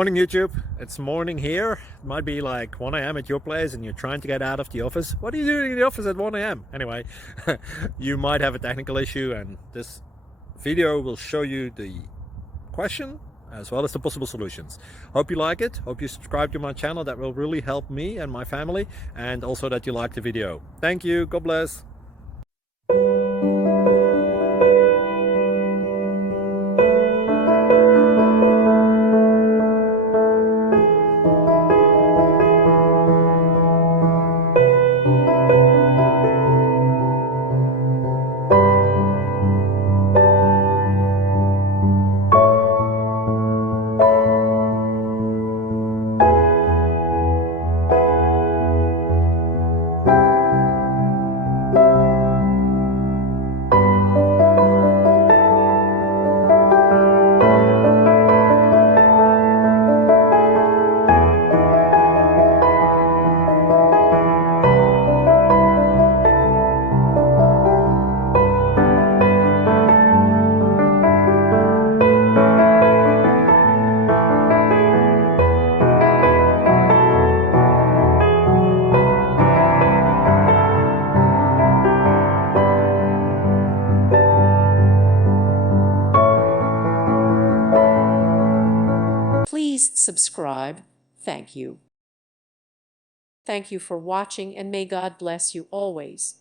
Morning YouTube, it's morning here. It might be like 1 a.m. at your place and you're trying to get out of the office. What are you doing in the office at 1 a.m.? Anyway, you might have a technical issue and this video will show you the question as well as the possible solutions. Hope you like it, hope you subscribe to my channel. That will really help me and my family, and also that you like the video. Thank you, God bless. Please subscribe. Thank you. Thank you for watching, and may God bless you always.